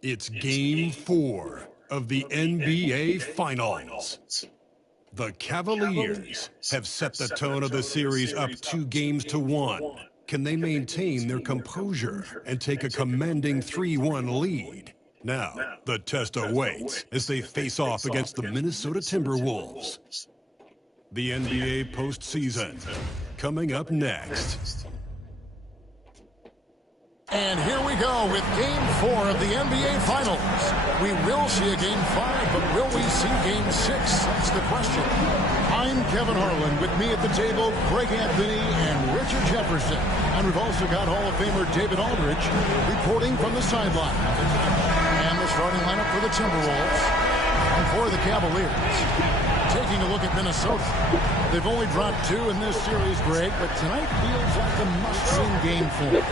It's Game 4 of the NBA Finals. The Cavaliers have set the tone of the series up 2-1. Can they maintain their composure and take a commanding 3-1 lead? Now, the test awaits as they face off against the Minnesota Timberwolves. The NBA postseason, coming up next. And here we go with Game 4 of the NBA Finals. We will see a Game 5, but will we see Game 6? That's the question. I'm Kevin Harlan. With me at the table, Greg Anthony and Richard Jefferson. And we've also got Hall of Famer David Aldridge reporting from the sideline. And the starting lineup for the Timberwolves. And for the Cavaliers. Taking a look at Minnesota. They've only dropped 2 in this series, Greg, but tonight feels like a must-win game for them.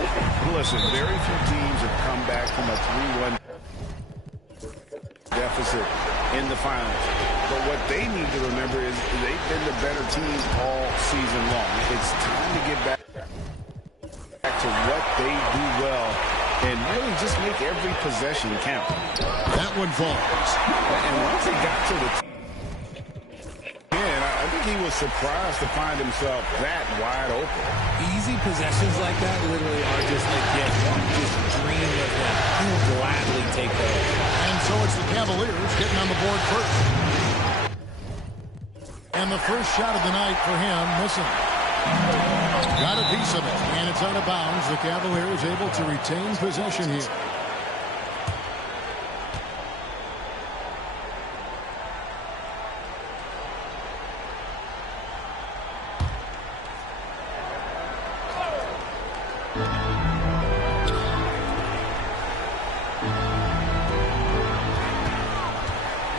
Listen, very few teams have come back from a 3-1 deficit in the finals. But what they need to remember is they've been the better team all season long. It's time to get back to what they do well and really just make every possession count. That one falls. And once they got to the I think he was surprised to find himself that wide open. Easy possessions like that literally are just a gift. Just dream of him. He will gladly take those. And so it's the Cavaliers getting on the board first. And the first shot of the night for him, missing. Got a piece of it, and it's out of bounds. The Cavaliers able to retain possession here.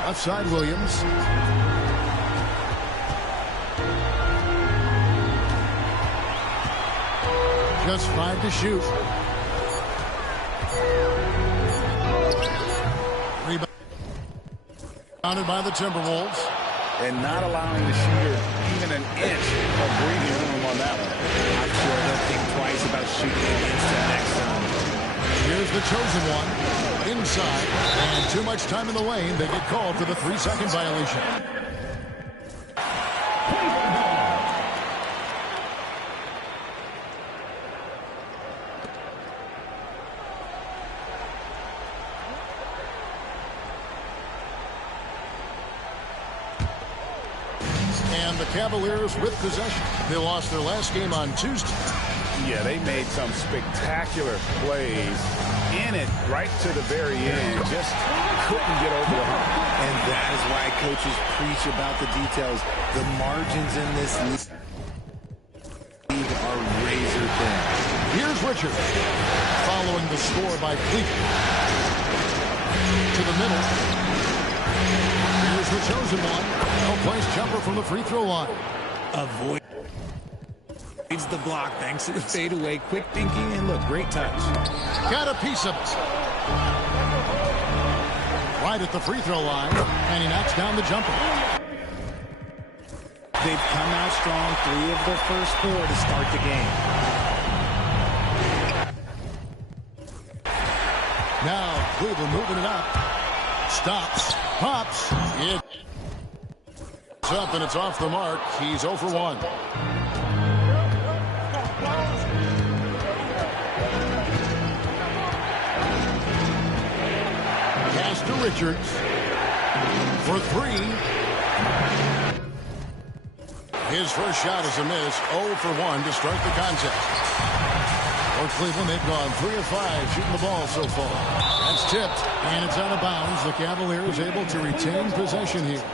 Outside Williams. Just 5 to shoot. Rebounded by the Timberwolves. And not allowing the shooter even an inch of breathing room on that one. I'm sure they'll think twice about shooting against him next time. Here's the chosen one. Inside, and too much time in the lane. They get called for the 3-second violation. And the Cavaliers with possession. They lost their last game on Tuesday. Yeah, they made some spectacular plays in it right to the very end. Just couldn't get over the hump. And that is why coaches preach about the details. The margins in this league are razor thin. Here's Richard following the score by Cleveland. To the middle. Here's the chosen one. No-place jumper from the free throw line. Avoid. It's the block thanks to the fadeaway, quick thinking, and look, great touch. Got a piece of it. Right at the free throw line, and he knocks down the jumper. They've come out strong 3 of their first 4 to start the game. Now, Cleveland moving it up. Stops, pops. It's up, and it's off the mark. He's 0 for 1. Pass to Richards for 3. His first shot is a miss. 0 for 1 to start the contest. For Cleveland, they've gone 3 of 5 shooting the ball so far. That's tipped, and it's out of bounds. The Cavaliers able to retain possession here.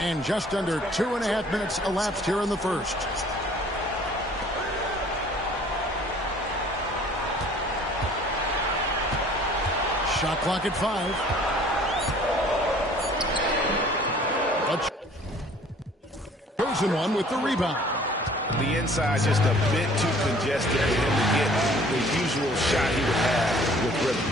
And just under 2.5 minutes elapsed here in the first. Shot clock at 5. A chosen one with the rebound. The inside just a bit too congested for him to get the usual shot he would have with rhythm.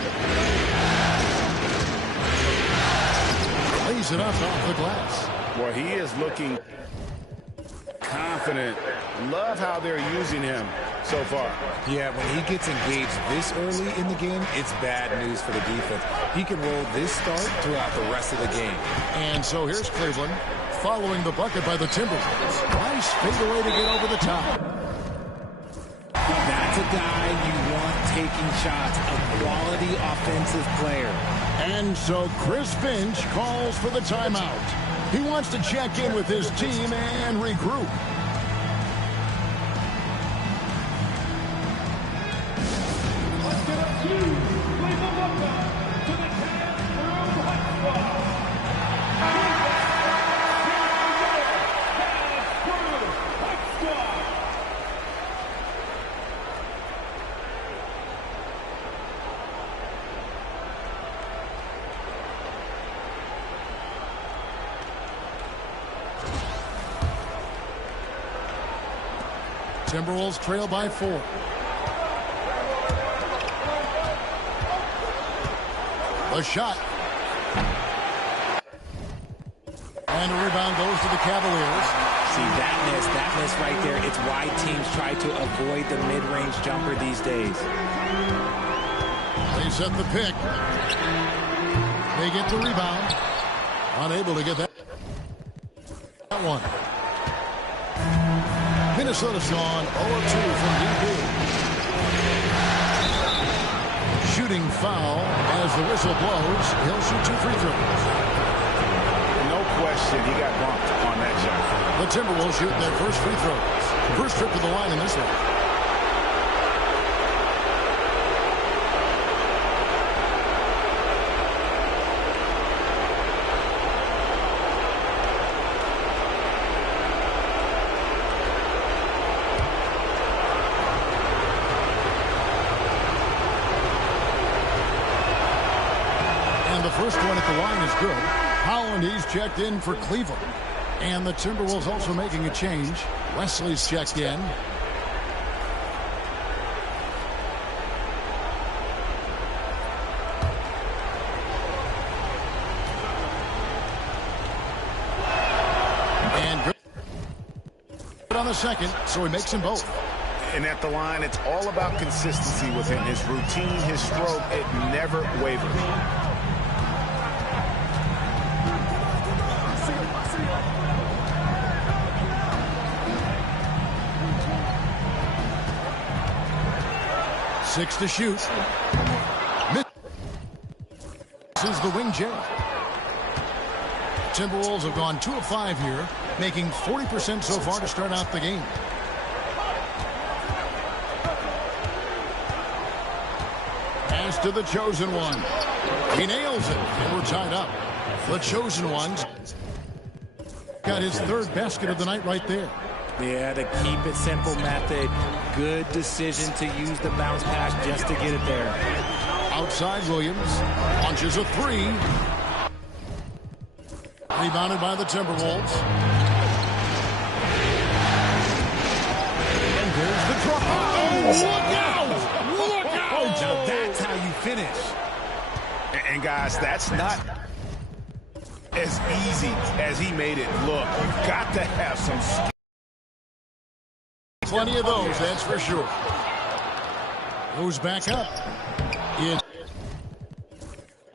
Lays it up off the glass. Well, he is looking confident. Love how they're using him so far. Yeah, when he gets engaged this early in the game, it's bad news for the defense. He can roll this start throughout the rest of the game. And so here's Cleveland following the bucket by the Timberwolves. Bryce fade away to get over the top. That's a guy you want taking shots, a quality offensive player. And so Chris Finch calls for the timeout. He wants to check in with his team and regroup. Let's get up to Cleveland. Welcome to the 10th Hot Squad. Timberwolves trail by 4. A shot. And a rebound goes to the Cavaliers. See, that miss right there, it's why teams try to avoid the mid-range jumper these days. They set the pick. They get the rebound. Unable to get that one. Minnesota's gone 0-2 from deep. Shooting foul as the whistle blows. He'll shoot 2 free throws. No question, he got bumped on that shot. The Timberwolves shooting their first free throws. First trip to the line in this one. First one at the line is good. Holland, he's checked in for Cleveland. And the Timberwolves also making a change. Wesley's checked in. And good on the second, so he makes them both. And at the line, it's all about consistency with him. His routine, his stroke, it never wavers. Six to shoot. Misses the wing J. Timberwolves have gone 2 of 5 here, making 40% so far to start out the game. Pass to the chosen one. He nails it, and we're tied up. The chosen one's got his 3rd basket of the night right there. Yeah, the keep it simple method. Good decision to use the bounce pass just to get it there. Outside Williams. Launches a 3. Rebounded by the Timberwolves. And there's the drop. Oh, look out! Look out! Now that's how you finish. And guys, that's not as easy as he made it look. You've got to have some skill. Plenty of those, that's for sure. Goes back up. It's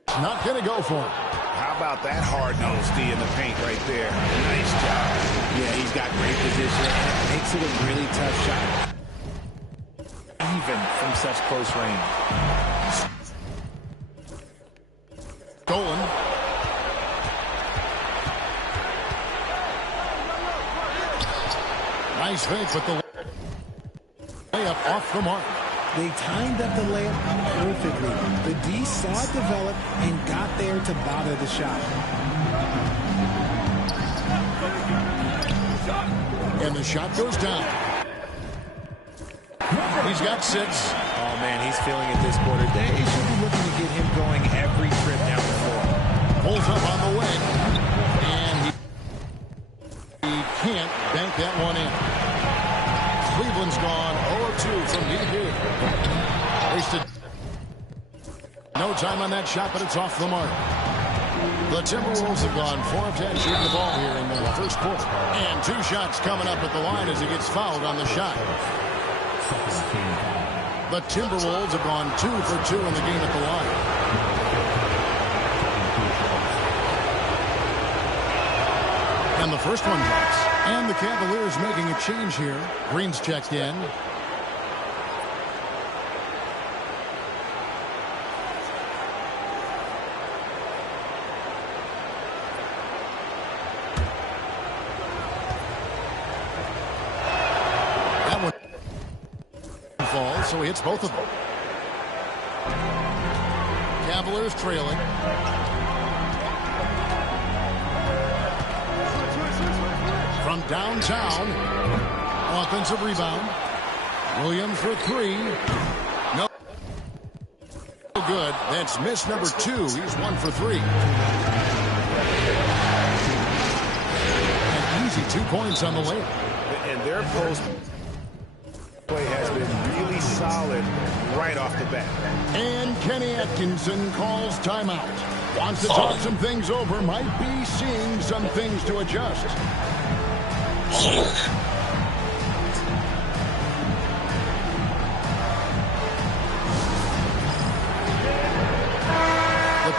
not going to go for him. How about that hard-nosed D in the paint right there? Nice job. Yeah, he's got great position, and it makes it a really tough shot, even from such close range. Dolan. Nice fake, but the layup off the mark. They timed up the layup perfectly. The D saw it develop and got there to bother the shot. And the shot goes down. He's got 6. Oh, man, he's feeling it this quarter. They should be looking to get him going every trip down the floor. Pulls up on the wing. And he can't bank that one in. Cleveland's gone 0-2 from deep here. Wasted no time on that shot, but it's off the mark. The Timberwolves have gone 4 of 10 shooting the ball here in the first quarter. And 2 shots coming up at the line as he gets fouled on the shot. The Timberwolves have gone 2 for 2 in the game at the line. And the first one drops. And the Cavaliers making a change here. Green's checked in. That one falls, so he hits both of them. Cavaliers trailing. From downtown, offensive rebound. Williams for 3. No good. That's miss number 2. He's 1 for 3. An easy 2 points on the layup. And their post play has been really solid right off the bat. And Kenny Atkinson calls timeout. Wants to talk some things over. Might be seeing some things to adjust. The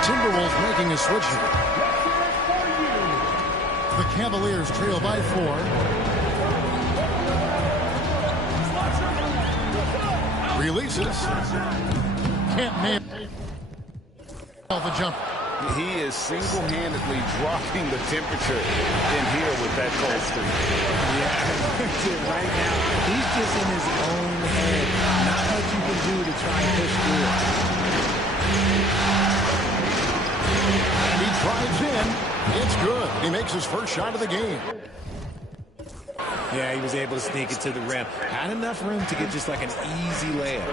Timberwolves making a switch here. The Cavaliers trail by 4. Releases. Can't nail the jumper. He is single-handedly dropping the temperature in here with that cold streak. Yeah, right now, he's just in his own head. Not much you can do to try and push through it. And he drives in. It's good. He makes his first shot of the game. Yeah, he was able to sneak it to the rim. Had enough room to get just like an easy layup.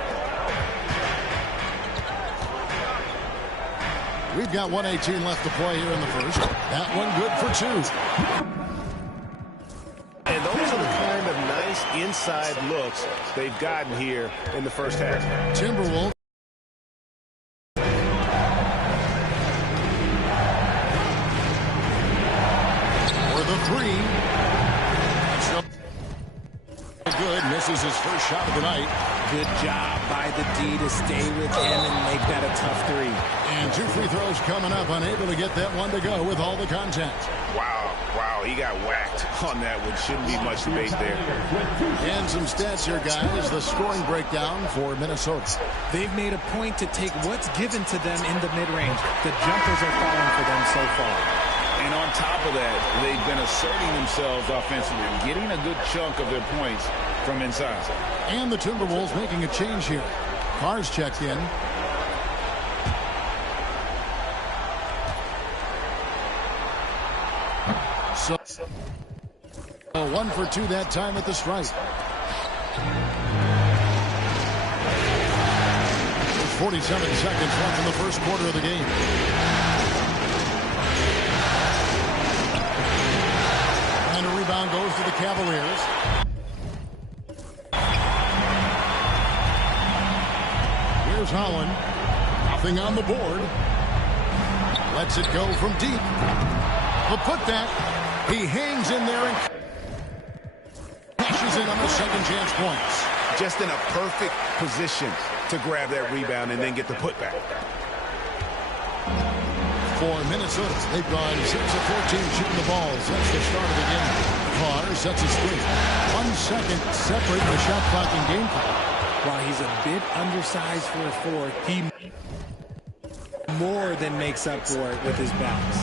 We've got 1:18 left to play here in the first. That one good for 2. And those are the kind of nice inside looks they've gotten here in the first half. Timberwolves. For the 3. So good. Misses his first shot of the night. Good job by the D to stay with him and make that a tough 3. And 2 free throws coming up. Unable to get that one to go with all the contact. Wow, he got whacked on that one. Shouldn't be much debate there. And some stats here, guys. The scoring breakdown for Minnesota. They've made a point to take what's given to them in the mid-range. The jumpers are falling for them so far. And on top of that, they've been asserting themselves offensively, getting a good chunk of their points from inside. And the Timberwolves making a change here. Carr's checked in. So 1 for 2 that time at the stripe. There's 47 seconds left in the first quarter of the game. And a rebound goes to the Cavaliers. Here's Holland. Nothing on the board. Lets it go from deep. The putback. He hangs in there and cashes in on the second chance points. Just in a perfect position to grab that rebound and then get the putback. For Minnesota, they've gone 6 of 14 shooting the ball since the start of the game. Carr sets a screen. 1 second separate the shot clock and game clock. While he's a bit undersized for a 4, he more than makes up for it with his bounce.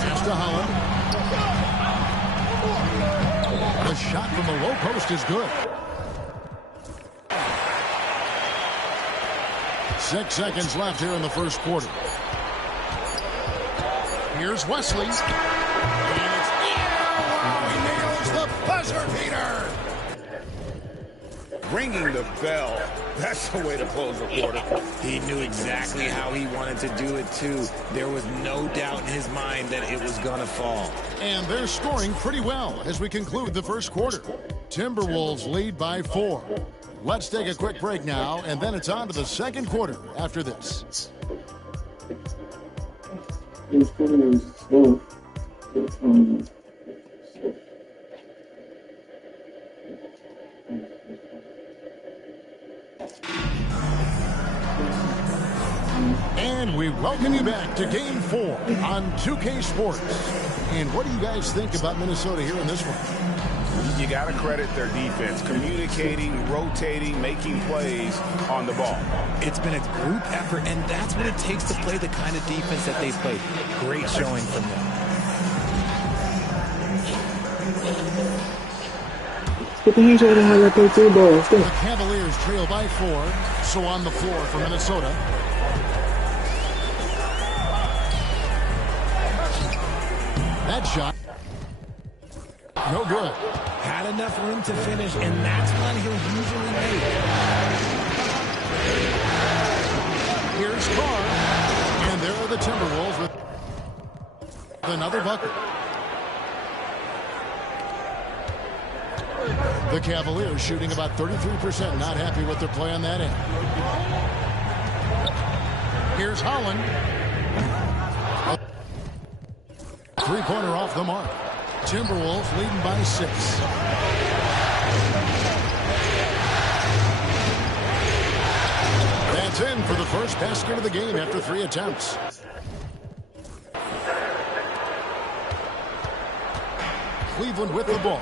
Pass to Holland. The shot from the low post is good. 6 seconds left here in the first quarter. Here's Wesley. And it's he nails the buzzer beater. Ringing the bell. That's the way to close the quarter. He knew exactly how he wanted to do it, too. There was no doubt in his mind that it was going to fall. And they're scoring pretty well as we conclude the first quarter. Timberwolves lead by 4. Let's take a quick break now, and then it's on to the second quarter after this. And we welcome you back to Game 4 on 2K Sports. And what do you guys think about Minnesota here in this one? You got to credit their defense, communicating, rotating, making plays on the ball. It's been a group effort, and that's what it takes to play the kind of defense that they played. Great showing from them. The Cavaliers trail by 4, so on the floor for Minnesota. That shot, no good. Had enough room to finish, and that's one he'll usually make. Here's Carr, and there are the Timberwolves with another bucket. The Cavaliers shooting about 33%, not happy with their play on that end. Here's Holland. Three-pointer off the mark. Timberwolves leading by 6. That's in for the first basket of the game after 3 attempts. Cleveland with the ball.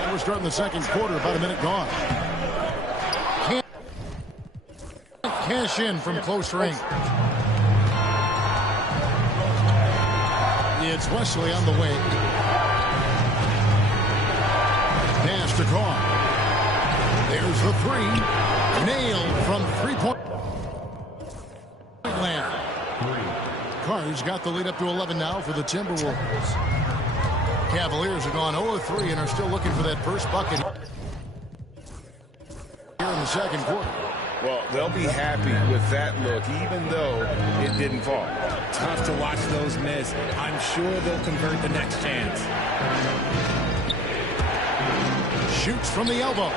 And we're starting the second quarter, about a minute gone. Can't cash in from close range. It's Wesley on the wing. Pass to Carr. There's the 3. Nailed from 3-point land. Carr's got the lead up to 11 now for the Timberwolves. Cavaliers have gone 0-3 and are still looking for that first bucket here in the second quarter. Well, they'll be happy with that look, even though it didn't fall. Tough to watch those miss. I'm sure they'll convert the next chance. Shoots from the elbow.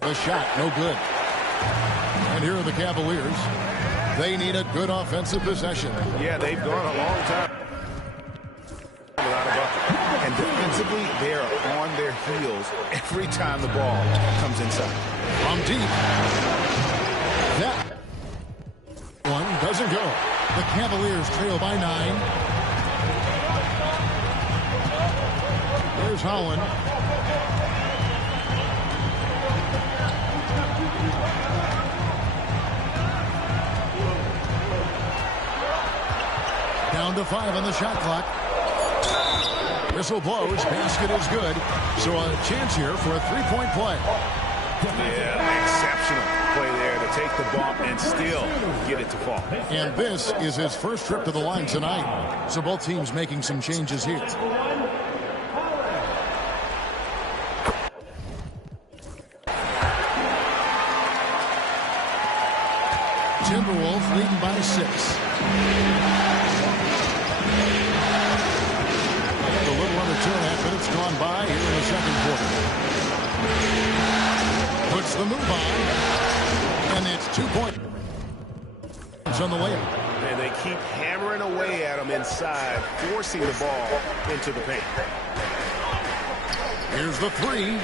The shot, no good. And here are the Cavaliers. They need a good offensive possession. Yeah, they've gone a long time without a bucket. And defensively, they are on their heels every time the ball comes inside. From deep. That one doesn't go. The Cavaliers trail by 9. There's Holland. Down to 5 on the shot clock. Whistle blows. Basket is good. So a chance here for a 3-point play. Yeah, exceptional play there to take the bump and still get it to fall. And this is his first trip to the line tonight. So both teams making some changes here. Timberwolves leading by 6. And a little under 2.5 minutes gone by here in the second quarter. Puts the move on. And it's 2 points on the layup. And they keep hammering away at him inside, forcing the ball into the paint. Here's the 3.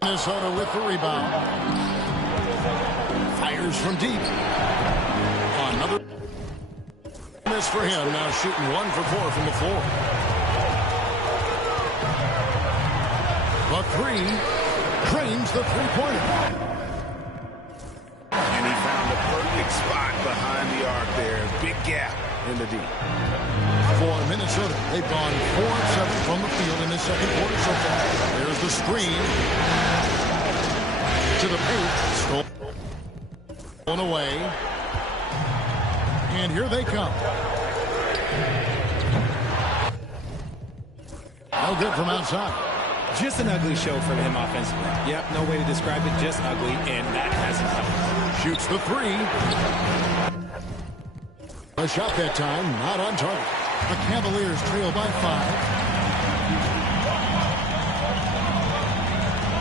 Minnesota with the rebound. Fires from deep. Another miss for him. Now shooting 1 for 4 from the floor. The 3 drains the 3-pointer. And he found the perfect spot behind the arc there. Big gap in the deep. For Minnesota, they've gone 4 of 7 from the field in the second quarter so far. There's the screen. To the paint. Stolen away. And here they come. No good from outside. Just an ugly show from him offensively. Yep, no way to describe it, just ugly, and that hasn't helped. Shoots the 3. A shot that time, not on target. The Cavaliers trail by 5.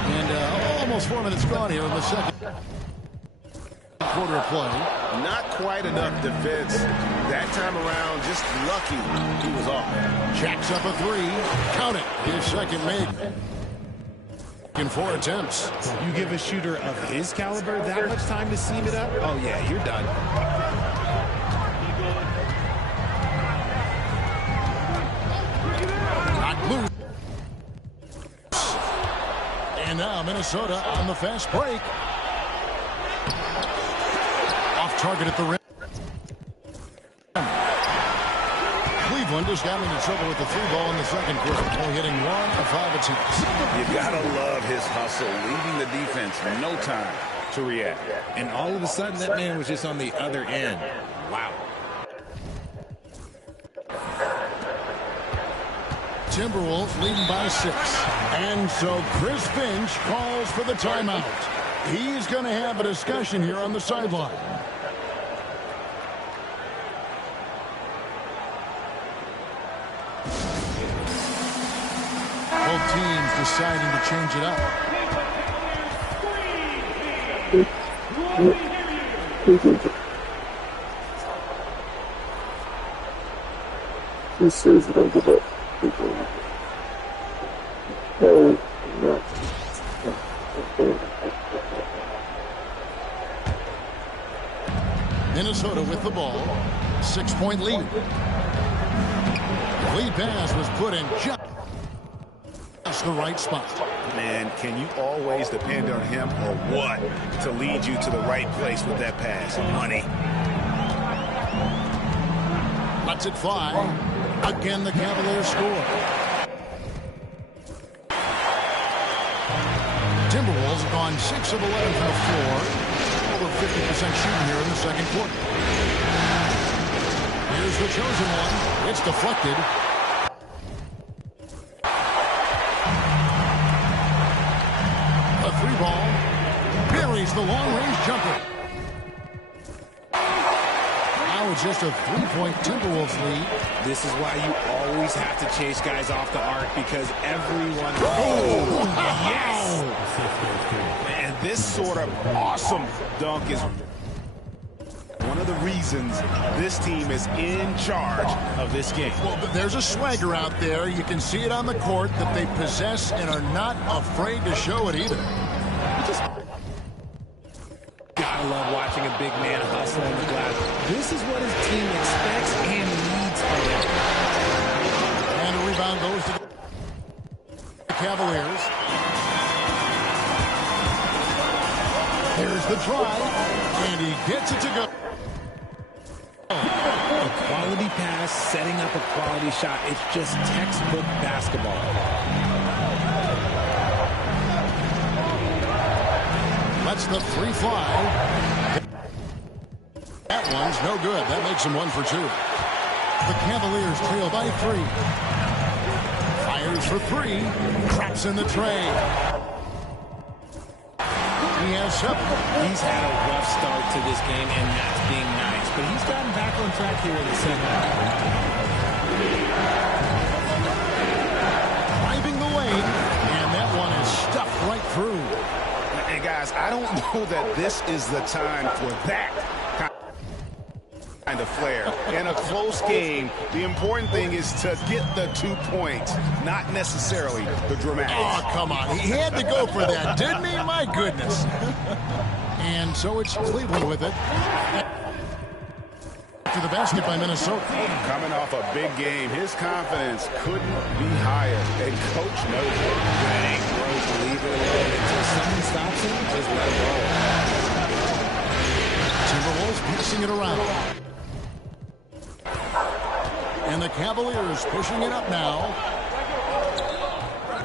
And almost 4 minutes gone here in the second quarter of play. Not quite enough defense. That time around, just lucky he was off. Jacks up a 3. Count it. His second make. In 4 attempts. You give a shooter of his caliber that much time to seam it up? Oh, yeah, you're done. Not loose. And now Minnesota on the fast break. Off target at the rim. Cleveland has gotten into trouble with the 3-ball in the second quarter. Only hitting 1 of 5 attempts. You gotta love his hustle, leaving the defense no time to react. And all of a sudden, that man was just on the other end. Wow. Timberwolves leading by 6. And so Chris Finch calls for the timeout. He's going to have a discussion here on the sideline. Both teams deciding to change it up. This is no good. No, no. Minnesota with the ball. 6-point lead. The lead pass was put in just the right spot. Man, can you always depend on him or what to lead you to the right place with that pass? Money. Lets it fly. Again, the Cavaliers score. Timberwolves have gone 6 of 11 from the floor. Over 50% shooting here in the second quarter. Here's the chosen one. It's deflected. A 3-ball. Buries the long-range jumper. Now it's just a 3-point Timberwolves lead. This is why you always have to chase guys off the arc because everyone... Oh, yes! Man, this sort of awesome dunk is one of the reasons this team is in charge of this game. Well, there's a swagger out there. You can see it on the court that they possess and are not afraid to show it either. Gotta love watching a big man hustle on the glass. This is what his team expects and needs from him. And a rebound goes to the Cavaliers. Here's the try, and he gets it to go. A quality pass, setting up a quality shot. It's just textbook basketball. That's the 3 fly. That one's no good. That makes him 1 for 2. The Cavaliers trail by 3. Fires for 3. Traps in the tray. He has 7. He's had a rough start to this game, and that's being nice. But he's gotten back on track here in the second half. Driving the lane, and that one is stuffed right through. And guys, I don't know that this is the time for that kind of flair. In a close game, the important thing is to get the 2 points, not necessarily the dramatics. Oh, come on. He had to go for that, didn't he? My goodness. And so it's Cleveland with it. To the basket by Minnesota. Coming off a big game, his confidence couldn't be higher. And coach knows it. Dang, bro, leave it alone. Until someone stops him, just let him roll. Timberwolves passing it around. And the Cavaliers pushing it up now.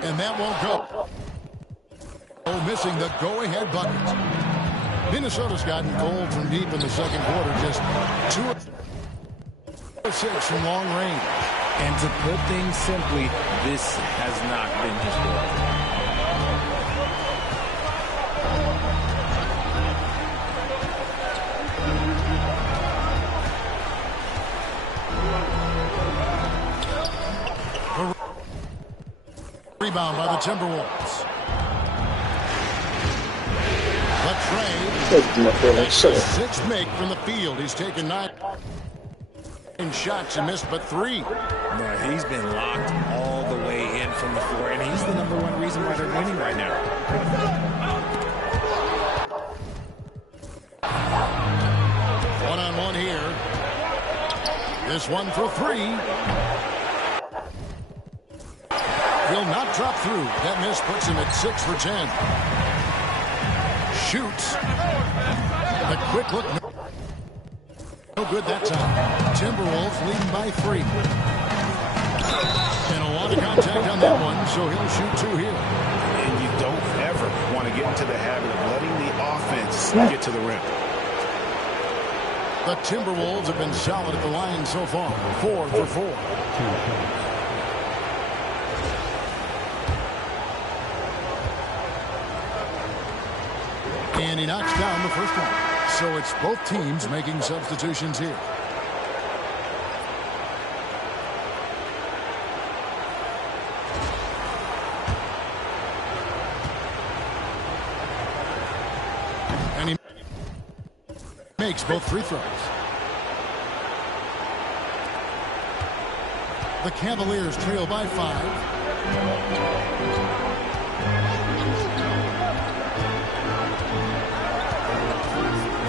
And that won't go. Oh, missing the go-ahead bucket. Minnesota's gotten cold from deep in the second quarter. Just 2 of 6 from long range. And to put things simply, this has not been his work. rebound by the Timberwolves. The trade. That's a 6 make from the field. He's taken 9 shots and missed but 3. No, he's been locked all the way in from the floor, and he's the #1 reason why they're winning right now. One-on-one here. This one for 3. He'll not drop through. That miss puts him at 6 for 10. Shoots. A quick look. No good that time. Timberwolves leading by 3. And a lot of contact on that one, so he'll shoot 2 here. And you don't ever want to get into the habit of letting the offense get to the rim. The Timberwolves have been solid at the line so far. 4 for 4. And he knocks down the first one. So it's both teams making substitutions here. And he makes both free throws. The Cavaliers trail by 5.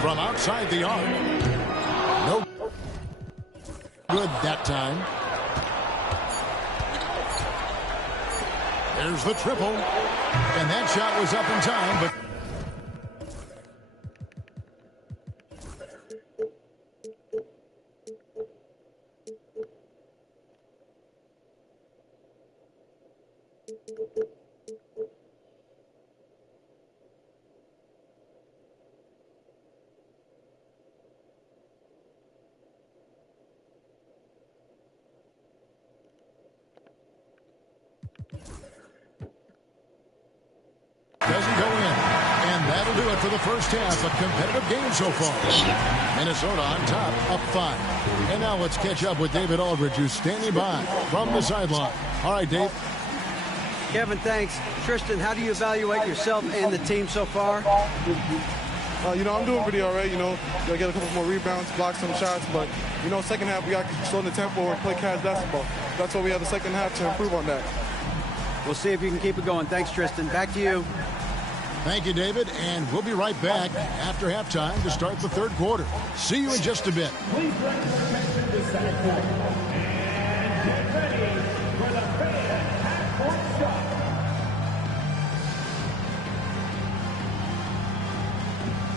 From outside the arc. No good that time. There's the triple. And that shot was up in time, but doesn't go in. And that'll do it for the first half. A competitive game so far. Minnesota on top, up 5. And now let's catch up with David Aldridge, who's standing by from the sideline. All right, Dave. Kevin, thanks. Tristan, how do you evaluate yourself and the team so far? You know, I'm doing pretty all right. You know, gotta get a couple more rebounds, block some shots. But, you know, second half, we got to slow the tempo and play cash basketball. That's what we have the second half to improve on that. We'll see if you can keep it going. Thanks, Tristan. Back to you. Thank you, David. And we'll be right back after halftime to start the third quarter. See you in just a bit. Please bring your attention to center court. And get ready for the fan half-court shot.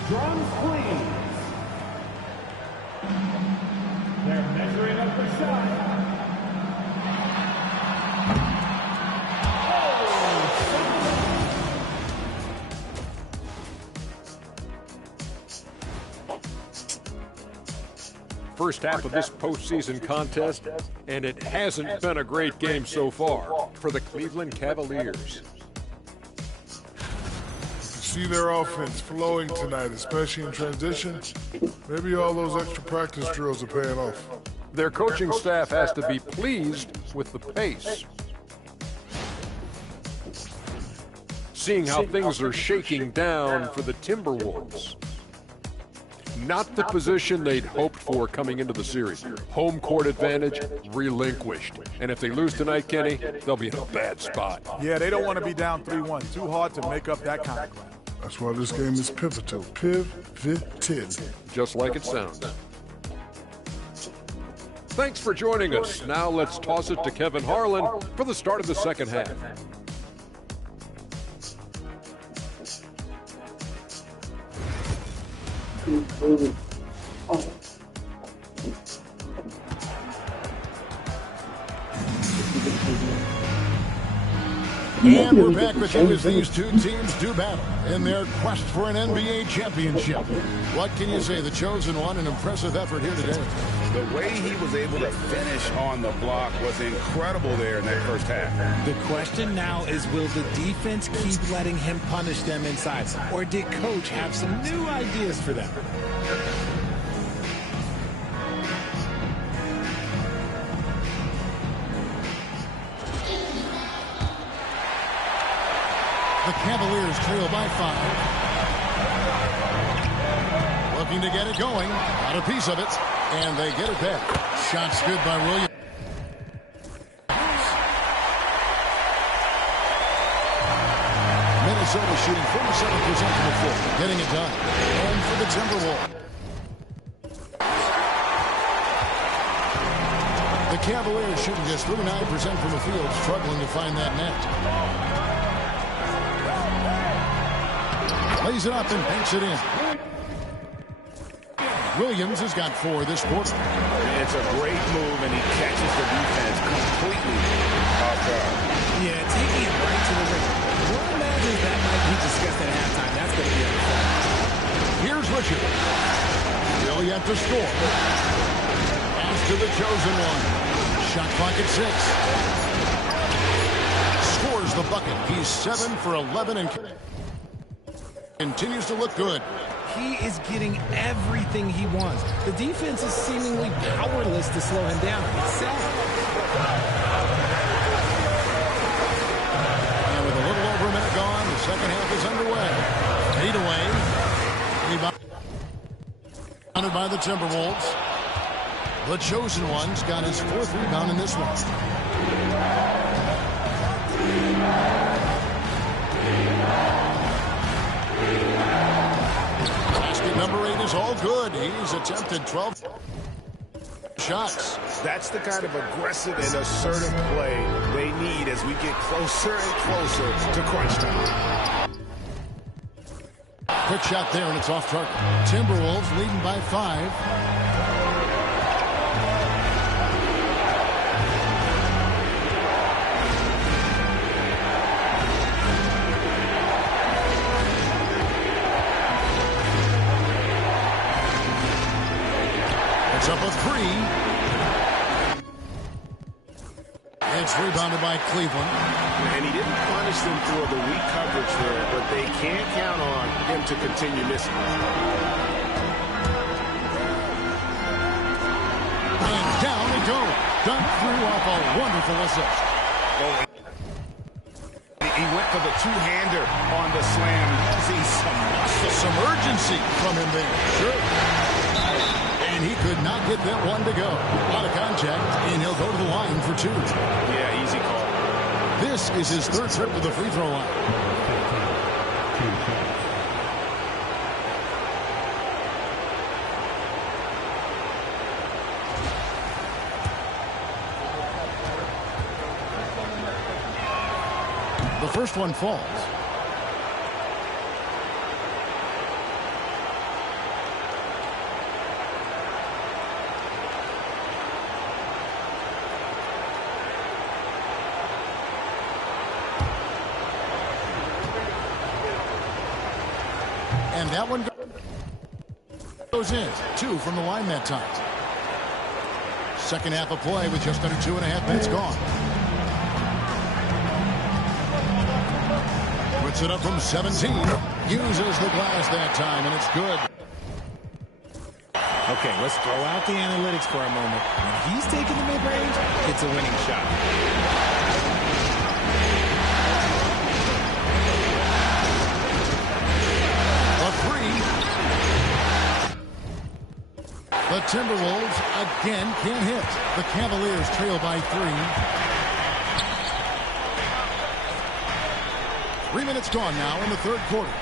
Drums, please. They're measuring up the shot. First half of this postseason contest, and it hasn't been a great game so far for the Cleveland Cavaliers. See their offense flowing tonight, especially in transition. Maybe all those extra practice drills are paying off. Their coaching staff has to be pleased with the pace. Seeing how things are shaking down for the Timberwolves. Not the position they'd hoped for coming into the series. Home court advantage relinquished. And if they lose tonight, Kenny, they'll be in a bad spot. Yeah, they don't want to be down 3-1. Too hard to make up that kind of ground. That's why this game is pivotal. Pivoted. Just like it sounds. Thanks for joining us. Now let's toss it to Kevin Harlan for the start of the second half. And we're back with you as these two teams do battle in their quest for an NBA championship. What can you say? The chosen one, an impressive effort here today. The way he was able to finish on the block was incredible there in that first half. The question now is, will the defense keep letting him punish them inside? Or did Coach have some new ideas for them? Cavaliers trail by 5. Looking to get it going. Got a piece of it. And they get it back. Shot's good by Williams. Minnesota shooting 47% from the floor. Getting it done. And for the Timberwolves. The Cavaliers shooting just 39% from the field, struggling to find that net. Lays it up and banks it in. Williams has got 4 this quarter. It's a great move, and he catches the defense completely off guard. Yeah, taking it right to the rim. One imagines that might be discussed at halftime. That's going to be unfair. Here's Richard. Really at the score. Pass to the chosen one. Shot clock at 6. Scores the bucket. He's 7 for 11 and continues to look good. He is getting everything he wants. The defense is seemingly powerless to slow him down. It's sad. And with a little over a minute gone, the second half is underway. 8 away. Rebounded by the Timberwolves. The chosen one's got his 4th rebound in this one. Basket number 8 is all good. He's attempted 12 shots. That's the kind of aggressive and assertive play they need as we get closer and closer to crunch time. Quick shot there, and it's off target. Timberwolves leading by 5. It's up a 3. It's rebounded by Cleveland. And he didn't punish them for the weak coverage there, but they can't count on him to continue missing. And down it goes. Dunked through off a wonderful assist. Oh, he went for the two-hander on the slam. See some urgency from him there. Sure. And he could not get that one to go. Out of contact, and he'll go to the line for 2. Yeah, easy call. This is his 3rd trip to the free throw line. The first one falls. And that one goes in. 2 from the line that time. Second half of play with just under 2.5 minutes gone. Puts it up from 17. Uses the glass that time, and it's good. Okay, let's throw out the analytics for a moment. When he's taking the mid-range, it's a winning shot. The Timberwolves again can't hit. The Cavaliers trail by 3. 3 minutes gone now in the 3rd quarter.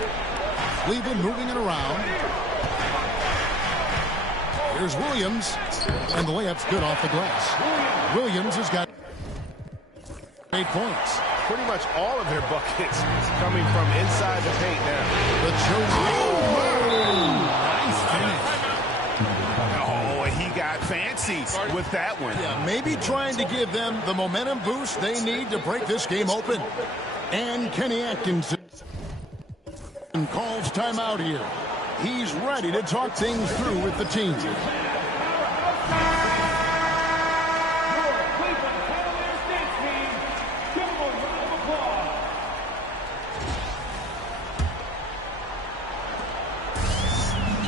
Cleveland moving it around. Here's Williams. And the layup's good off the glass. Williams has got 8 points. Pretty much all of their buckets coming from inside the paint now. The chosen. Nice finish. Oh, he got fancy with that one. Yeah, maybe trying to give them the momentum boost they need to break this game open. And Kenny Atkinson calls timeout here. He's ready to talk things through with the team.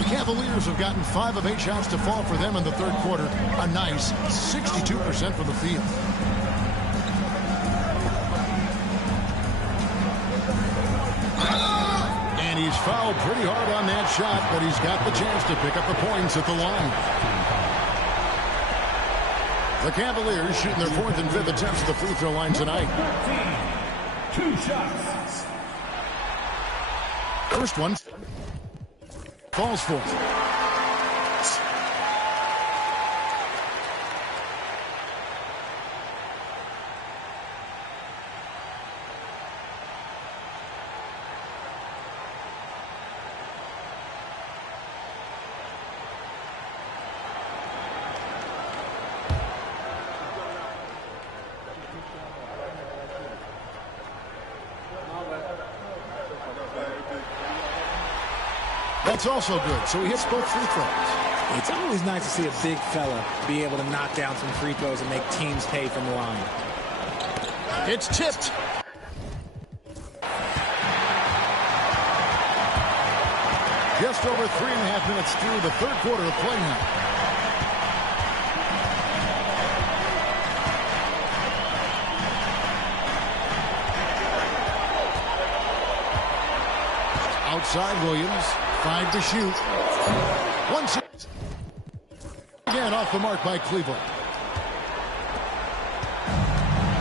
Cavaliers have gotten 5 of 8 shots to fall for them in the 3rd quarter. A nice 62% from the field. fouled pretty hard on that shot, but he's got the chance to pick up the points at the line. The Cavaliers shooting their 4th and 5th attempts at the free throw line tonight. 2 shots. First one falls for him. That's also good, so he hits both free throws. It's always nice to see a big fella be able to knock down some free throws and make teams pay from the line. It's tipped. Just over 3.5 minutes through the 3rd quarter of play now. Outside Williams, 5 to shoot. Once again off the mark by Cleveland.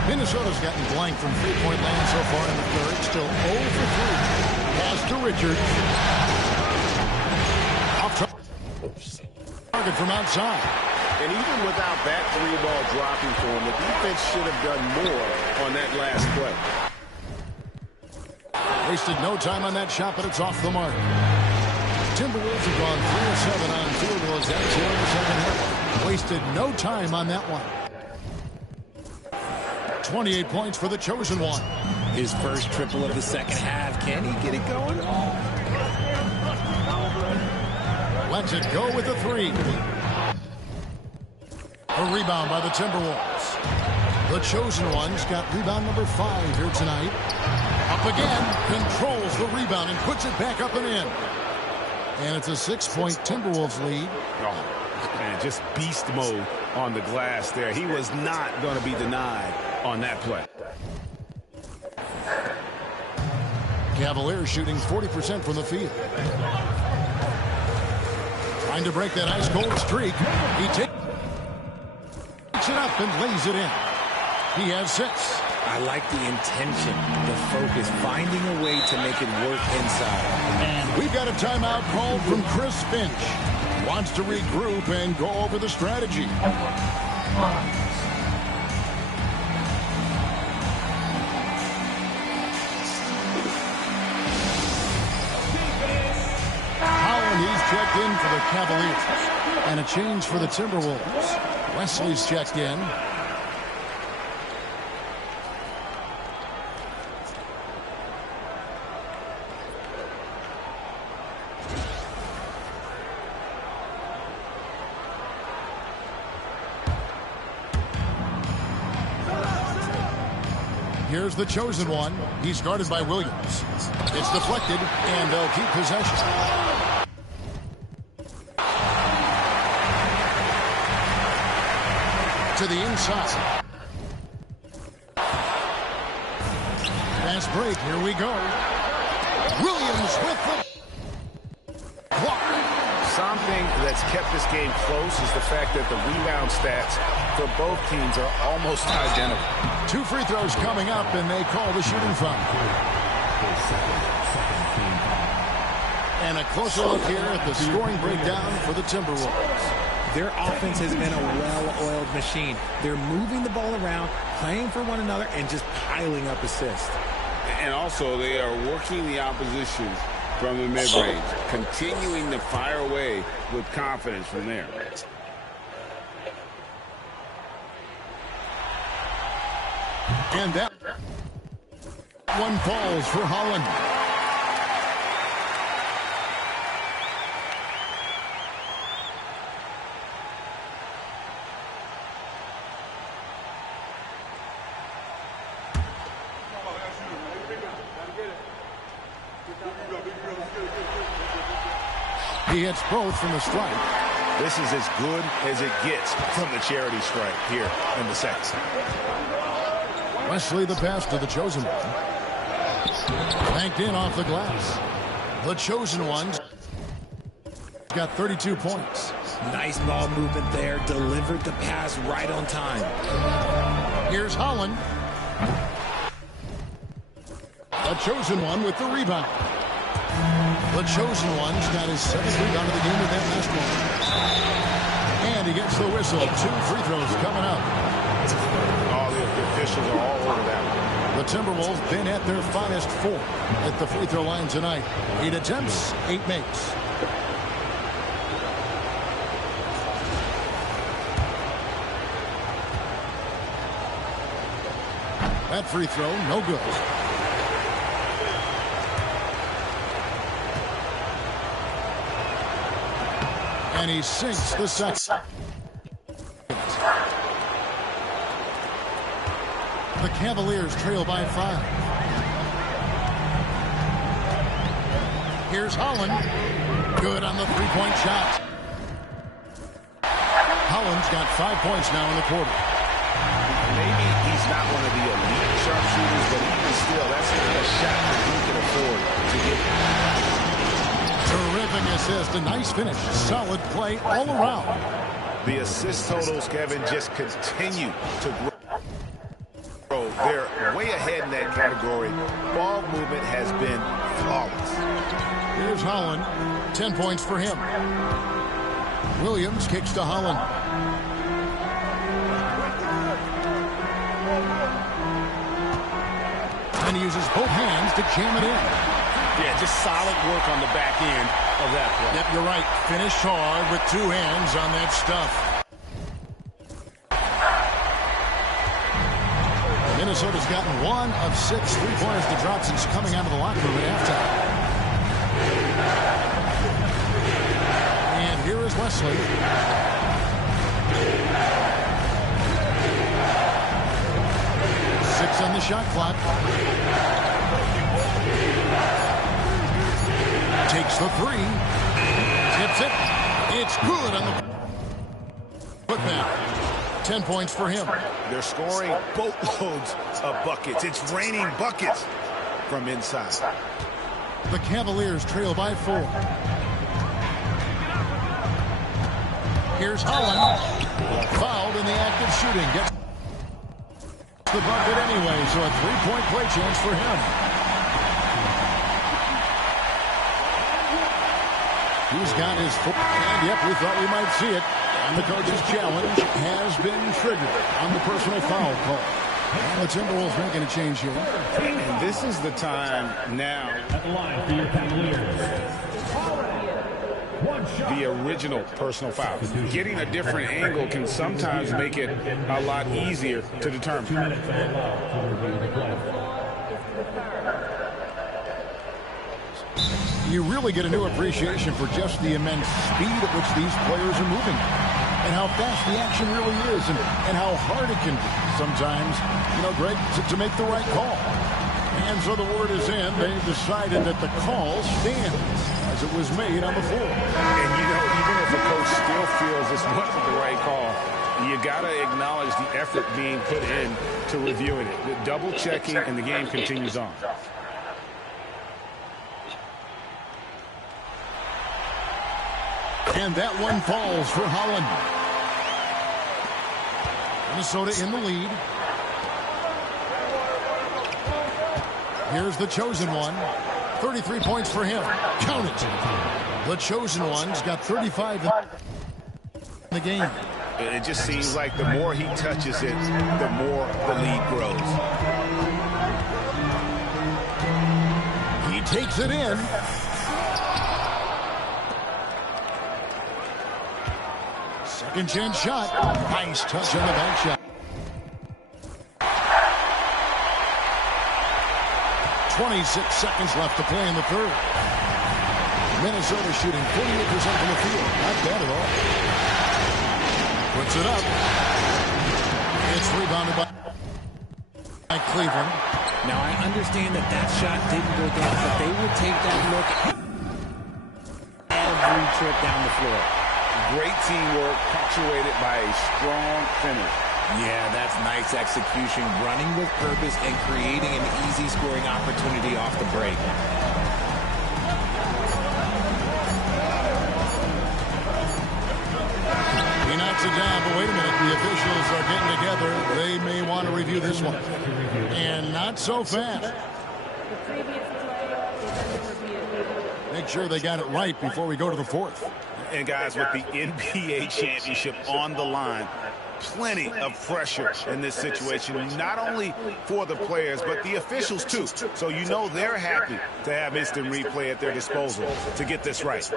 Minnesota's gotten blank from three-point land so far in the 3rd. Still 0 for 3. Pass to Richards. Off target from outside. And even without that 3-ball dropping for him, the defense should have done more on that last play. Wasted no time on that shot, but it's off the mark. Timberwolves have gone 3 of 7 on field goals. That's here in the 2nd half. Wasted no time on that one. 28 points for the chosen one. His first triple of the 2nd half. Can he get it going? Lets it go with the 3. A rebound by the Timberwolves. The chosen one's got rebound number 5 here tonight. Up again, controls the rebound and puts it back up and in. And it's a 6-point Timberwolves lead. Oh, man, just beast mode on the glass there. He was not going to be denied on that play. Cavaliers shooting 40% from the field. Trying to break that ice-cold streak. He takes it up and lays it in. He has 6. I like the intention, the focus, finding a way to make it work inside. And we've got a timeout called from Chris Finch. Wants to regroup and go over the strategy. He's checked in for the Cavaliers. And a change for the Timberwolves. Wesley's checked in. Here's the chosen one. He's guarded by Williams. It's deflected, and they'll keep possession. To the inside. Fast break. Here we go. Williams with the block. Something that's kept this game close is the fact that the rebound stats for both teams are almost identical. 2 free throws coming up, and they call the shooting foul. And a closer look here at the scoring breakdown for the Timberwolves. Their offense has been a well-oiled machine. They're moving the ball around, playing for one another, and just piling up assists. And also, they are working the opposition from the mid-range, continuing to fire away with confidence from there. And that one falls for Holland. He hits both from the strike. This is as good as it gets from the charity strike here in the 2nd. Wesley the pass to the chosen one. Banked in off the glass. The chosen ones got 32 points. Nice ball movement there. Delivered the pass right on time. Here's Holland. The chosen one with the rebound. The chosen one's got his 7th rebound of the game with that last one. And he gets the whistle. 2 free throws coming up. All the officials are all over that one. The Timberwolves been at their finest 4 at the free throw line tonight. 8 attempts, 8 makes. That free throw, no good. And he sinks the second. The Cavaliers trail by 5. Here's Holland. Good on the three-point shot. Holland's got 5 points now in the quarter. Maybe he's not one of the elite sharpshooters, but even still, that's not a shot that he can afford to get. Terrific assist. A nice finish. Solid play all around. The assist totals, Kevin, just continue to grow. They're way ahead in that category. Ball movement has been flawless. Here's Holland. 10 points for him. Williams kicks to Holland. And he uses both hands to jam it in. Yeah, just solid work on the back end of that play. Yep, you're right. Finished hard with 2 hands on that stuff. Minnesota's gotten 1 of 6 3-pointers to drop since coming out of the locker room at halftime. And here is Wesley. Six on the shot clock. Takes the 3. Tips it. It's good on the putback. 10 points for him. They're scoring boatloads of buckets. It's raining buckets from inside. The Cavaliers trail by 4. Here's Holland. Fouled in the act of shooting. Gets the bucket anyway, so a 3-point play chance for him. He's got his foot. And yep, we thought we might see it. And the coach's challenge has been triggered on the personal foul call. And the Timberwolves making a change here. And this is the time now. At the line for your Cavaliers. The original personal foul. Getting a different angle can sometimes make it a lot easier to determine. 2 minutes allowed to review the play. You really get a new appreciation for just the immense speed at which these players are moving. And how fast the action really is, and how hard it can be sometimes, Greg, to make the right call. And so the word is in. They've decided that the call stands as it was made on the floor. And, even if a coach still feels this wasn't the right call, you got to acknowledge the effort being put in to reviewing it. The double checking, and the game continues on. And that one falls for Holland. Minnesota in the lead. Here's the chosen one. 33 points for him. Count it. The chosen one's got 35 in the game. It just seems like the more he touches it, the more the lead grows. He takes it in. Second chance shot. Nice touch on the bank shot. 26 seconds left to play in the third. Minnesota shooting 48% from the field. Not bad at all. Puts it up. It's rebounded by Cleveland. Now, I understand that shot didn't go down, but they will take that look every trip down the floor. Great teamwork, punctuated by a strong finish. Yeah, that's nice execution, running with purpose and creating an easy scoring opportunity off the break. wait a minute. The officials are getting together. They may want to review this one. And not so fast. Make sure they got it right before we go to the fourth. And guys, with the NBA championship on the line, plenty of pressure in this situation, not only for the players, but the officials too. So you know they're happy to have instant replay at their disposal to get this right.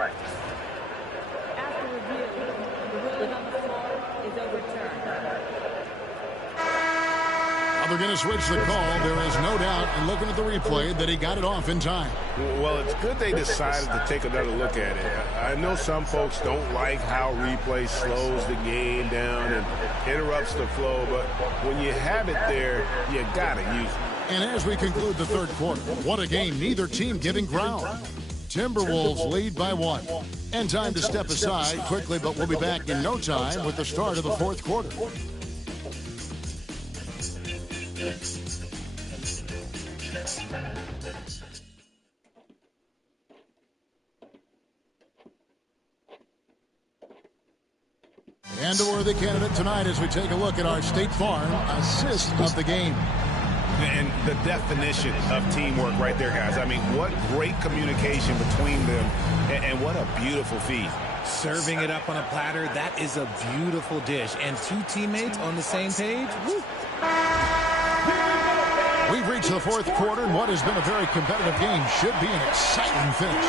They're going to switch the call. There is no doubt in looking at the replay that he got it off in time. Well, it's good they decided to take another look at it. I know some folks don't like how replay slows the game down and interrupts the flow, but when you have it there, you got to use it. And as we conclude the third quarter, what a game. Neither team giving ground. Timberwolves lead by 1. And time to step aside quickly, but we'll be back in no time with the start of the fourth quarter. And a worthy candidate tonight as we take a look at our State Farm assist of the game. And the definition of teamwork right there, guys. I mean, what great communication between them, and what a beautiful feed. Serving it up on a platter, that is a beautiful dish. And two teammates on the same page. Woo. We've reached the fourth quarter, and what has been a very competitive game should be an exciting finish.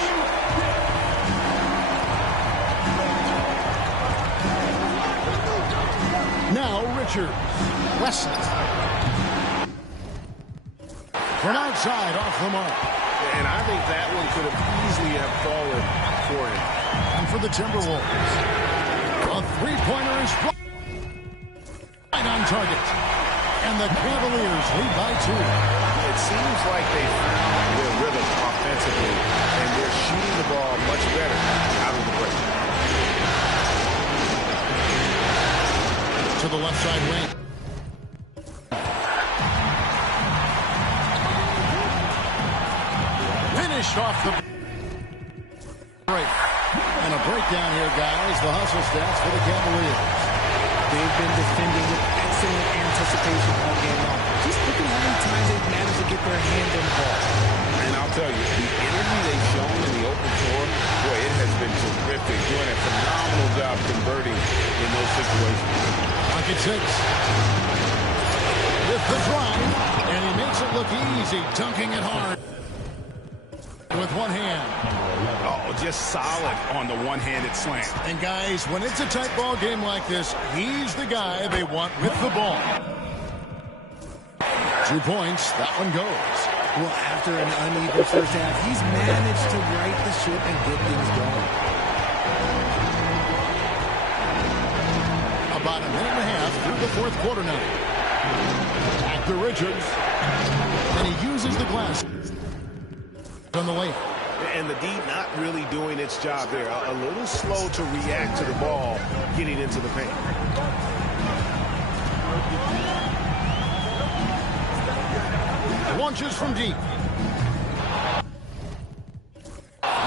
Now Richards. Wesley. From outside, off the mark. And I think that one could have easily have fallen for him. And for the Timberwolves, a three-pointer is right on target. And the Cavaliers lead by 2. It seems like they found their rhythm offensively, and they're shooting the ball much better out of the break. To the left side wing. Finished off the break. And a breakdown here, guys. The hustle stats for the Cavaliers. They've been defending with excellent anticipation all game long. Just look at how many times they've managed to get their hands on the ball. And I'll tell you, the energy they've shown in the open floor, boy, it has been terrific. Doing a phenomenal job converting in those situations. Pocket 6. With the drive, and he makes it look easy, dunking it hard. With one hand. Oh, just solid on the one-handed slam. And guys, when it's a tight ball game like this, he's the guy they want with the ball. 2 points, that one goes. Well, after an uneven first half, he's managed to right the ship and get things going. About a minute and a half through the fourth quarter now. Back to Richards. And he uses the glass on the lane. And the D not really doing its job there. A little slow to react to the ball getting into the paint. Launches from deep.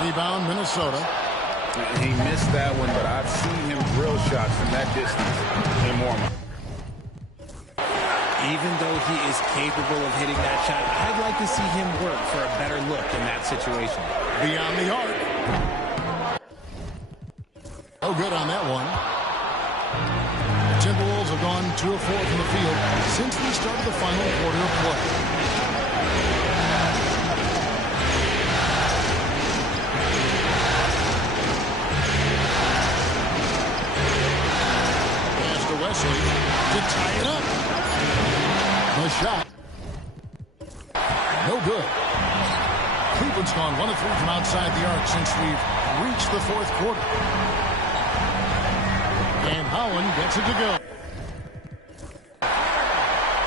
Rebound, Minnesota. He missed that one, but I've seen him drill shots from that distance in Mormon. Even though he is capable of hitting that shot, I'd like to see him work for a better look in that situation. Beyond the arc. Oh, good on that one. The Timberwolves have gone 2 of 4 from the field since we started the final quarter of play. Pass to Wesley to tie it up. The shot. No good. Cleveland's gone 1 of 3 from outside the arc since we've reached the fourth quarter. And Howland gets it to go.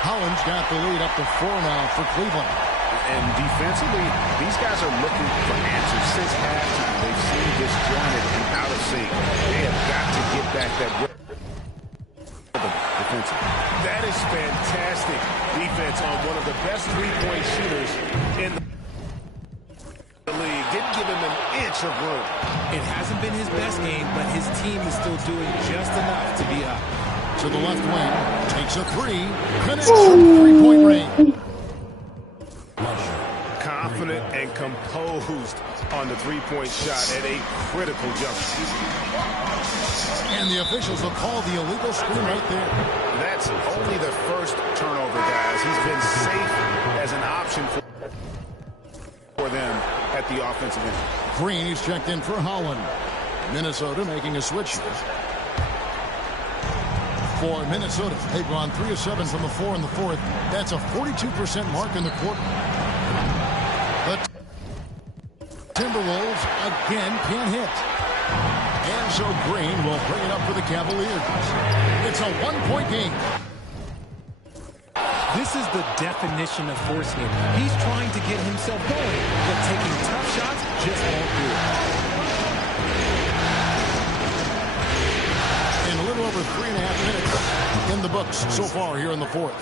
Howland's got the lead up to 4 now for Cleveland. And defensively, these guys are looking for answers since halftime. They've seen disjointed and out of sync. They have got to get back that defensive. That is fantastic defense on one of the best three-point shooters in the league. Didn't give him an inch of room. It hasn't been his best game, but his team is still doing just enough to be up. To the left wing. Takes a three. Connects from three-point range. Confident and composed on the three-point shot at a critical juncture. And the officials will call the illegal screen right there. That's only the first turnover, guys. He's been safe as an option for them at the offensive end. Green is checked in for Holland. Minnesota making a switch. For Minnesota, they've gone 3 of 7 from the floor in the fourth. That's a 42% mark in the quarter. The Timberwolves again can't hit. And so Green will bring it up for the Cavaliers. It's a one-point game. This is the definition of forcing it. He's trying to get himself going, but taking tough shots just won't do it. In a little over 3.5 minutes in the books so far here in the fourth.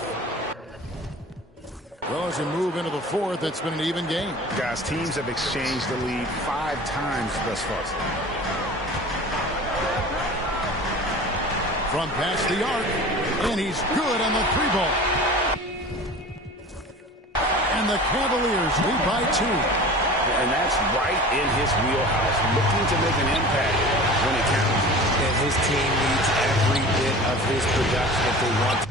Well, as we move into the fourth, it's been an even game. Guys, teams have exchanged the lead 5 times thus far. From past the arc, and he's good on the three ball. And the Cavaliers lead by 2. And that's right in his wheelhouse, looking to make an impact when it counts. And his team needs every bit of his production if they want to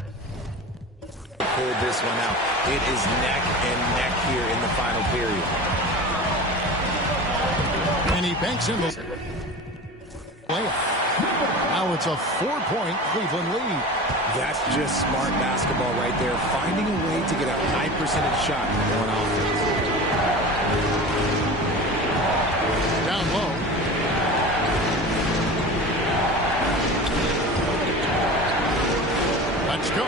pull this one out. It is neck and neck here in the final period. And he banks in the layup. Now it's a 4-point Cleveland lead. That's just smart basketball right there, finding a way to get a high percentage shot on offense. Down low. Let's go.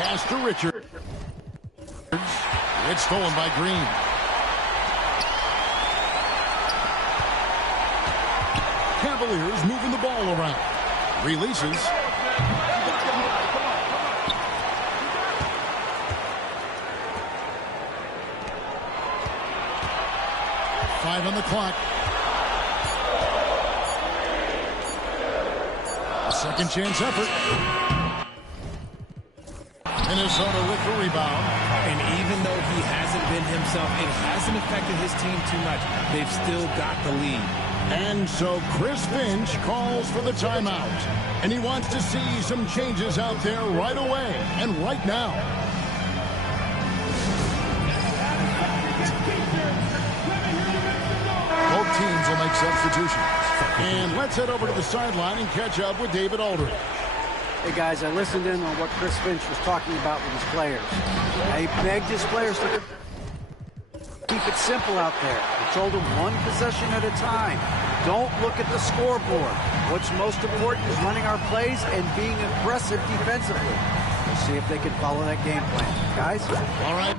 Pass to Richards. It's stolen by Green. Cavaliers moving the ball around. Releases. 5 on the clock. A second chance effort. Minnesota with the rebound. And even though he hasn't been himself, it hasn't affected his team too much. They've still got the lead. And so Chris Finch calls for the timeout. And he wants to see some changes out there right away and right now. Both teams will make substitutions. And let's head over to the sideline and catch up with David Aldridge. Hey, guys, I listened in on what Chris Finch was talking about with his players. He begged his players to keep it simple out there. He told them one possession at a time. Don't look at the scoreboard. What's most important is running our plays and being aggressive defensively. We'll see if they can follow that game plan. Guys? All right.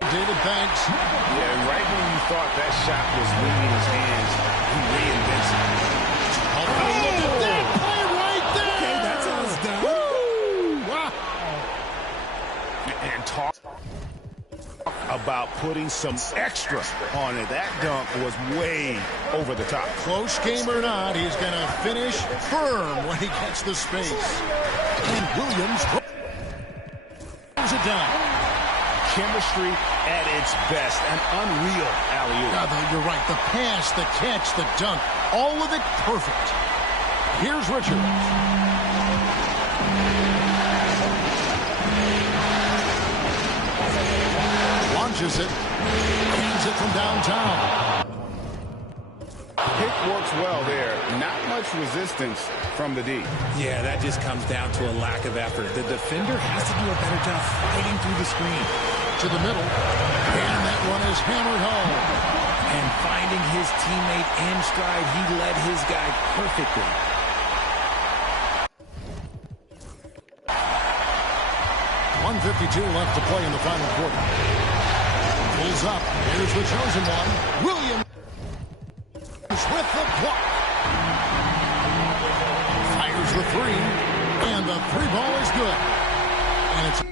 David, thanks. Yeah, and right when you thought that shot was leaving his hands, he reinvents it. Oh, look at that play right there! Okay, that's how it's done. Woo! Wow. And talk about putting some extra on it. That dunk was way over the top. Close game or not, he's going to finish firm when he gets the space. And Williams throws it down. Chemistry at its best. An unreal alley-oop. You're right. The pass, the catch, the dunk, all of it perfect. Here's Richards. Launches it. Hands it from downtown. Pick works well there. Not much resistance from the D. Yeah, that just comes down to a lack of effort. The defender has to do a better job fighting through the screen. To the middle. And that one is hammered home. And finding his teammate in stride, he led his guy perfectly. .152 left to play in the final quarter. Pulls up. Here's the chosen one. Williams with the block. Fires the three. And the three ball is good. And it's an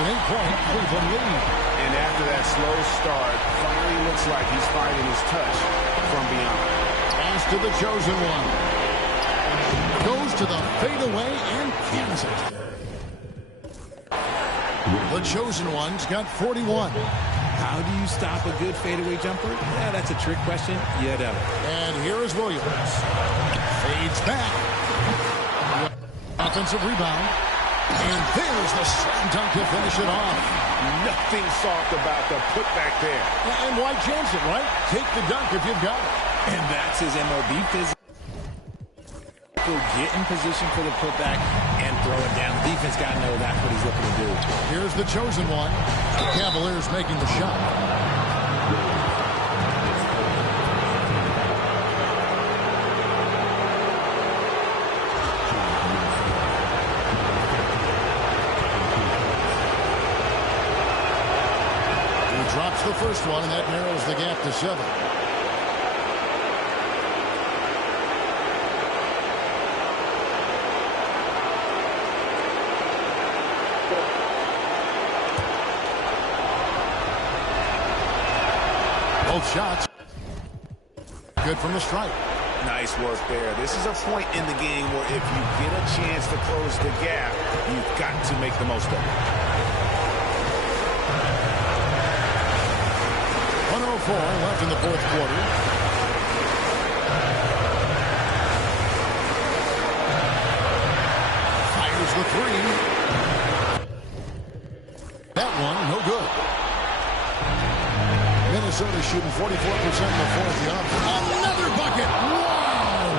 8-point Cleveland lead. And after that slow start, finally looks like he's finding his touch from beyond. pass to the chosen one. Goes to the fadeaway and cans it. The chosen one's got 41. How do you stop a good fadeaway jumper? Yeah, that's a trick question. Yeah, that. And here is Williams. Fades back. Offensive rebound. And there's the slam dunk to finish it off. Nothing soft about the putback there. And why chance it, right? Take the dunk if you've got it. And that's his MOB physical. Get in position for the putback and throw it down. The defense got to know that's what he's looking to do. Here's the chosen one. The Cavaliers making the shot. He drops the first one, and that narrows the gap to 7. Both shots. Good from the stripe. Nice work there. This is a point in the game where if you get a chance to close the gap, you've got to make the most of it. 1:04 left in the fourth quarter. Fires the three. That one, no good. Minnesota shooting 44% in the fourth. Another bucket. Wow!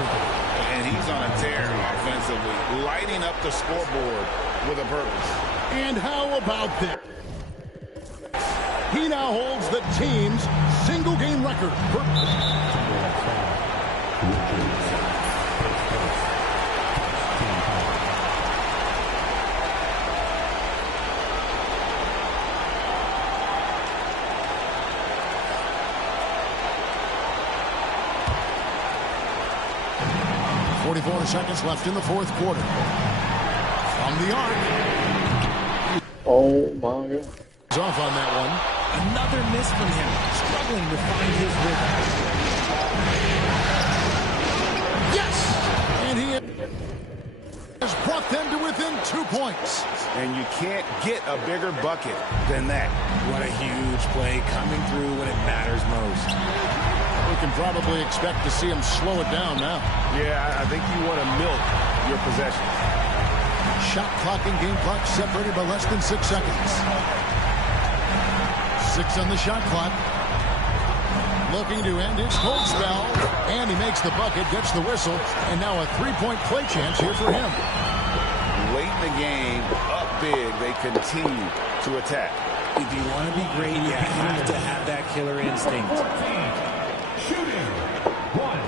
And he's on a tear offensively, lighting up the scoreboard with a purpose. And how about this? He now holds the team's single-game record. 44 seconds left in the fourth quarter. From the arc. Oh, my God. He's off on that one. Another miss from him. Struggling to find his rhythm. Yes! And he has brought them to within 2 points. And you can't get a bigger bucket than that. What a huge play coming through when it matters most. We can probably expect to see him slow it down now. Yeah, I think you want to milk your possession. Shot clock and game clock separated by less than 6 seconds. 6 on the shot clock. Looking to end his cold spell. And he makes the bucket, gets the whistle, and now a three-point play chance here for him. Late in the game, up big, they continue to attack. If you want to be great, you have to have that killer instinct. Shooting. 1.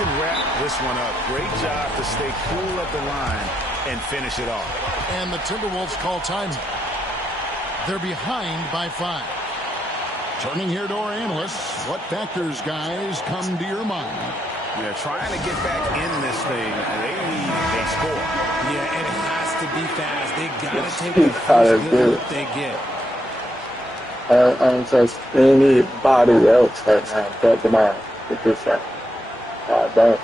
Can wrap this one up. Great job to stay cool at the line and finish it off. And the Timberwolves call time. They're behind by 5. Turning here to our analysts. What factors, guys, come to your mind? Yeah, trying to get back in this thing. They need a score. Yeah, and it has to be fast. They got to take the first good look they get. I don't trust anybody else right now but the man with this shot. God damn.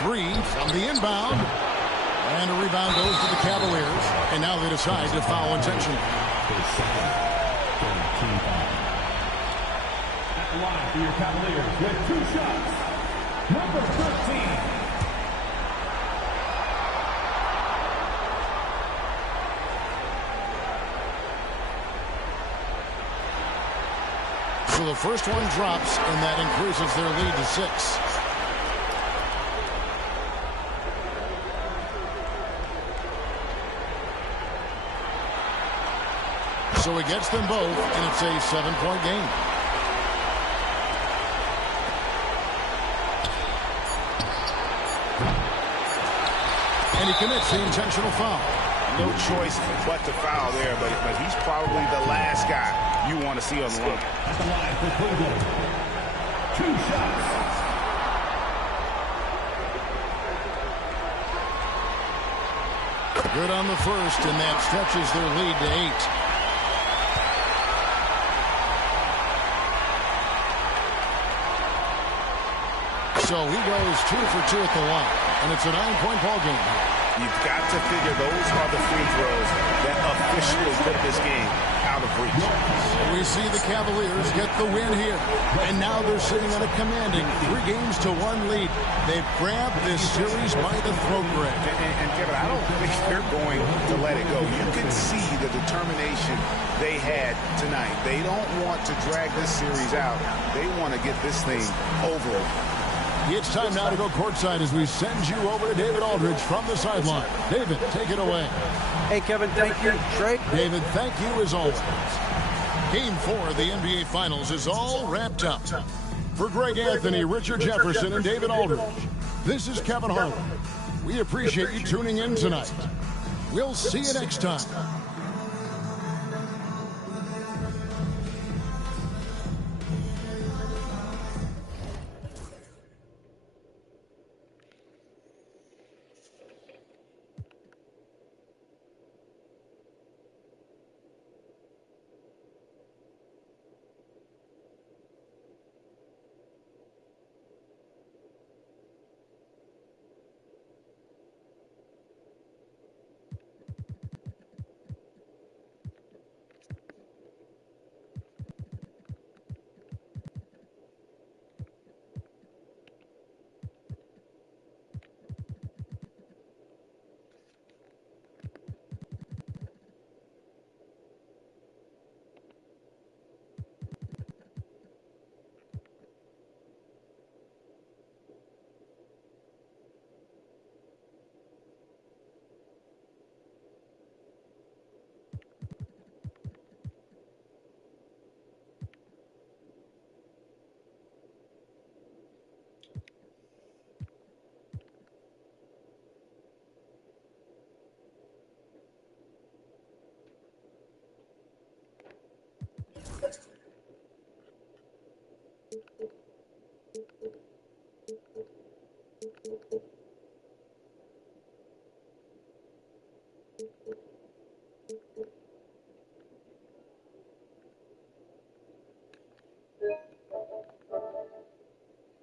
Three from the inbound. And a rebound goes to the Cavaliers. And now they decide to foul intentionally. At the line for your Cavaliers with 2 shots. Number 13. So the first one drops, and that increases their lead to 6. So he gets them both, and it's a 7-point game. And he commits the intentional foul. No choice but to foul there, but he's probably the last guy you want to see on the line. At the line for Cleveland. 2 shots. Good on the first, and that stretches their lead to 8. So he goes 2 for 2 at the line, and it's a 9-point ball game. You've got to figure those are the free throws that officially put this game out of reach. We see the Cavaliers get the win here, and now they're sitting on a commanding 3-1 lead. They've grabbed this series by the throat, Greg. And Kevin, I don't think they're going to let it go. You can see the determination they had tonight. They don't want to drag this series out. They want to get this thing over. It's time now to go courtside as we send you over to David Aldridge from the sideline. David, take it away. Hey, Kevin, thank you. Trey. David, thank you as always. Game 4 of the NBA Finals is all wrapped up. For Greg Anthony, Richard Jefferson, and David Aldridge, this is Kevin Harlan. We appreciate you tuning in tonight. We'll see you next time.